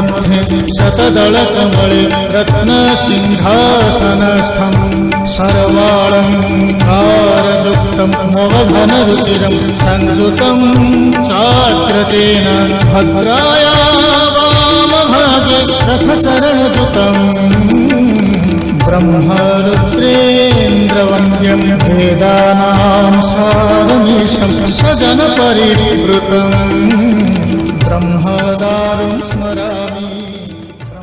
मध्ये शतदलकमले रत्नसिंहासनस्थं सर्वालङ्कारयुक्तं मोहघनरुचिरं संयुतं चाग्रजेन भद्राया वामभागे रथचरणयुतं ब्रह्मरुद्रेन्द्रवन्द्यं वेदानां सारमीशं सजनपरिवृतं ब्रह्मदारुं स्मरामि।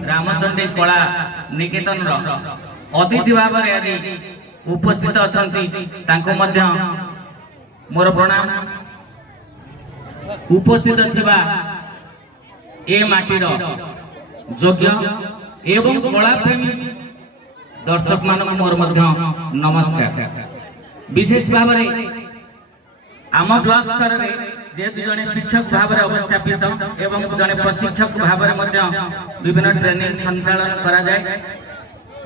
रामचंद्र कला निकेतन अतिथि भाव में आज उपस्थित अच्छा मोर प्रणाम। उपस्थित थिबा ए माटीर योग्य एवं कला प्रेमी दर्शक मानक मोर नमस्कार। विशेष भाव में आम ब्लॉक स्तर में जेहेतु जड़े शिक्षक भाव में अवस्थापित एवं जड़े प्रशिक्षक भाव में विभिन्न ट्रेनिंग संचालन करा जाए।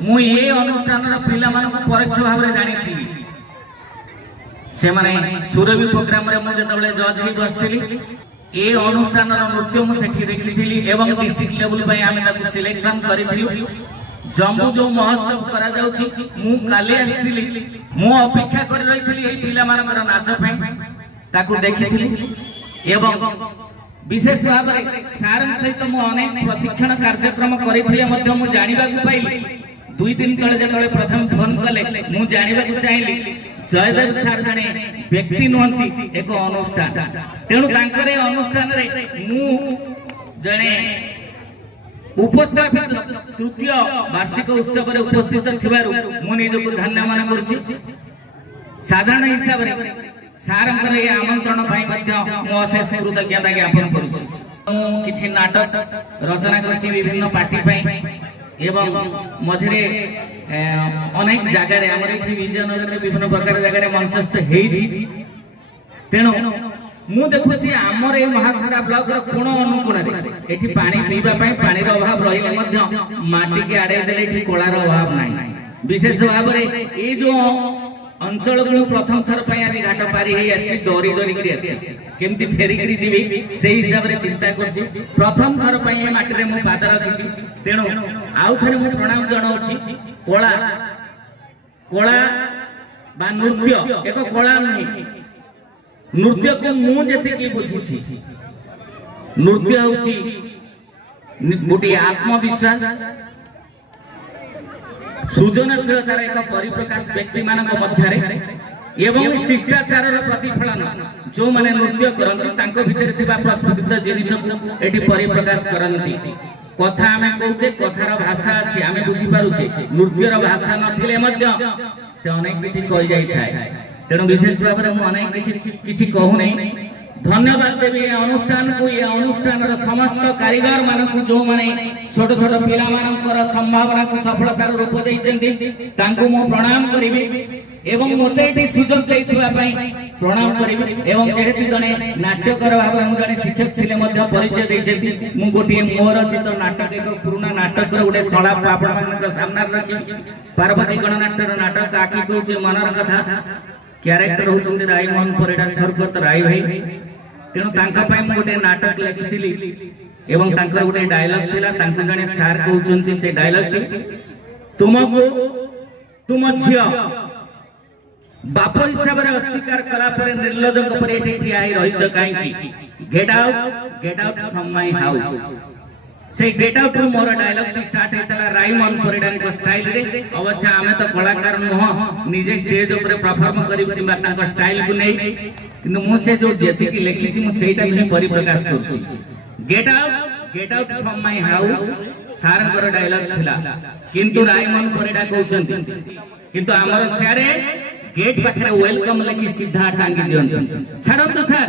मु ये अनुष्ठान पिला मानक परोक्ष भाव में जानी से माने सुरभि प्रोग्राम रे मु जतबले जज ही बसथिली ए अनुष्ठान नृत्य मु सेठी देखिथिली एवं डिस्ट्रिक्ट लेवल पे आमे ताकू सिलेक्शन करिथिलु। जम्मू जो महोत्सव करा जाउची मु काले आस्थिली मु अपेक्षा कर रहिथिली ए पिला मानकर नाच पे ताकू देखिथिली एवं विशेष भाव में सार सहित मु अनेक प्रशिक्षण कार्यक्रम करिथिले मध्य मु जानिबा को पाइली। 2 दिन तले जतले प्रथम फोन कले मु जानिबा को चाहिली जयदेव सार जने व्यक्ति नहंती एक अनुष्ठान तेणु तांकरे अनुष्ठान रे मु जने उपस्थित तृतीय वार्षिक उत्सव रे उपस्थित थिबारु मु निजको धन्यवाद करूची। साधारण हिसाब रे सारंकर ये आमंत्रण पाई मध्य मु अशेष कृतज्ञता ज्ञापन करूची। मु किछि नाटक रचना करछि विभिन्न पार्टी पाई एवं मझरे अनेक जगह आमर ये विजयनगर विभिन्न प्रकार जगह मंचस्थ होती। तेणु मु देखुची आमर ये महाकुंडा ब्लॉक कोण अनुकोण ये पानी पीवा पानी अभाव रही माटी के आड़े देले ये कलार अभाव ना। विशेष भाव में ये जो अंचल को प्रथम थर आज घाट पारी डरी डरिक केमती फेरिक जीवी से हिसाब से चिंता कर प्रथम थर माटी में पाद रखी। तेणु आउ थे मु प्रणाम जनाऊँ। कला कला बा नृत्य एक कला नुहे नृत्य को मुझे बुझी नृत्य हूँ गोटे आत्मविश्वास सृजनशीलतार एक परिप्रकाश व्यक्ति मान मध्य एवं शिष्टाचार प्रतिफलन जो माने नृत्य करती भितर प्रस्फुटित जिनिस एटी परिप्रकाश करती। कथा आमे कहूचे कथार भाषा अच्छी आमे बुझी पारुचे नृत्यर भाषा नथिले मध्य से अनेक किछि कहि जाई थाए। तेणु विशेष भाव में मु अनेक किछि कहू नै। धन्यवाद देवी ये अनुष्ठान को ये अनुष्ठान समस्त कारीगर मानक जो माने छोट छोट पिला मानकर संभावना को सफलता रूप देइचंती तांको मु प्रणाम करिबी एवं मते एटी सुजोग देइथिबा पई प्रणाम करिबी एवं जेहेतु जने नाट्यकर भाव में जने शिक्षक थिले मध्य परिचय देइचंती मु गोटी मोर रचित नाटक एक पुराना नाटक रो गोटे सलाप आपण मानक सामने रखी पार्वती गणनाट्यर नाटक आखि कहूचे मनर कथा क्यारेक्टर होचंदी राय मोहन परिडा सरगत राय भाई। तेणु गोटे नाटक लिखी एवं गोटे डायलॉग थिला जने सार कहउचंती से डायलॉग तुमको तुम झियो बाप हिसाब रे अस्वीकार कला पर निर्लज्ज पर एठी ठिया ही रहिच काई gate out from my house से गेट आउट रो मोर डायलॉग स्टार्ट हेतला रायमन परिडान को स्टाइल रे। अवश्य आमे तो कलाकार नुह निजे स्टेज ऊपर परफॉर्म करी किबा ताको स्टाइल को नै किंतु मु से जो जेति की लिखिछि मु सेटा ही परिप्रकाश करछि। Get out from my house सारंकर डायलॉग थिला किंतु रायमन परिडा कहउचंती किंतु हमर सारे गेट पाखरे वेलकम लिखि सीधा टांगी दियंतु। छाडंतु सर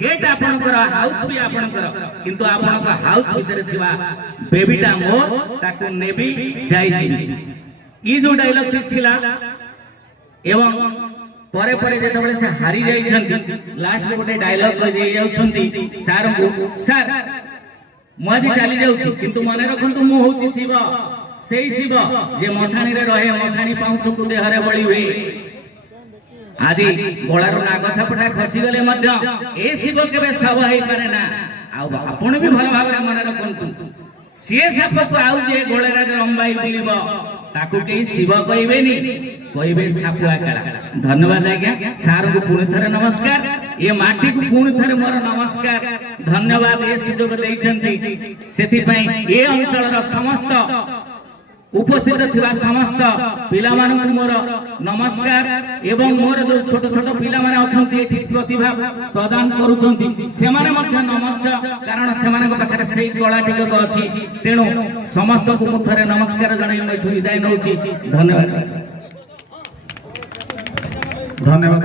गेट आपनकर हाउस भी आपनकर किंतु आपनकर हाउस भीतर थिबा बेबीटा मो ताको नेबी जाई जी ई जो डायलॉग थिला एवं परे परे जेतबेले से हारी जाई छंती लास्ट में गोटे डायलॉग कह दे जाउ छंती सर को सर मु आज चली जाउछी किंतु मने रखंतु मु होची शिव सेई शिव जे मसाणी रे रहे मसाणी पाउछ को देहरे बळी हुए। आज गलार नाग छपटा खसी गले मध्य ए शिव केबे सब हेई पारे ना। आपण भी भल भाव मन रखंतु ସିଏ ସାପକୁ ଆଉ ଯେ ଗୋଳେରେ ଲମ୍ବାଇ ବୁଲିବ ତାକୁ କେହି ଶିବ କହିବେନି, କହିବେ ସାପୁଆ କାଳା। ଧନ୍ୟବାଦ ଆଜ୍ଞା। ସାରଙ୍କୁ ପୁଣି ଥରେ ନମସ୍କାର, ଏ ମାଟିକୁ ପୁଣି ଥରେ ମୋର ନମସ୍କାର, ଧନ୍ୟବାଦ ଏ ସୁଯୋଗ ଦେଇଛନ୍ତି। ସେଥିପାଇଁ ଏ ଅଞ୍ଚଳର ସମସ୍ତ ଉପସ୍ଥିତ ଥିବା ସମସ୍ତ ପିଲାମାନଙ୍କୁ ମୋର ନମସ୍କାର ଏବଂ ମୋର ଯୋଉ ଛୋଟ ଛୋଟ ପିଲାମାନେ ଅଛନ୍ତି ଏଠି ପ୍ରତିଭା ପ୍ରଦାନ କରୁଛନ୍ତି ସେମାନେ ମଧ୍ୟ ନମସ୍କାର, କାରଣ ସେମାନଙ୍କ ପାଖରେ ସେଇ କଳା ଟିକକ ଅଛି। ତେଣୁ ସମସ୍ତଙ୍କୁ ମୁଁ ଥରେ ନମସ୍କାର ଜଣାଇ ମୁଁ ଏଠୁ ବିଦାୟ ନେଉଛି। ଧନ୍ୟବାଦ। ଧନ୍ୟବାଦ।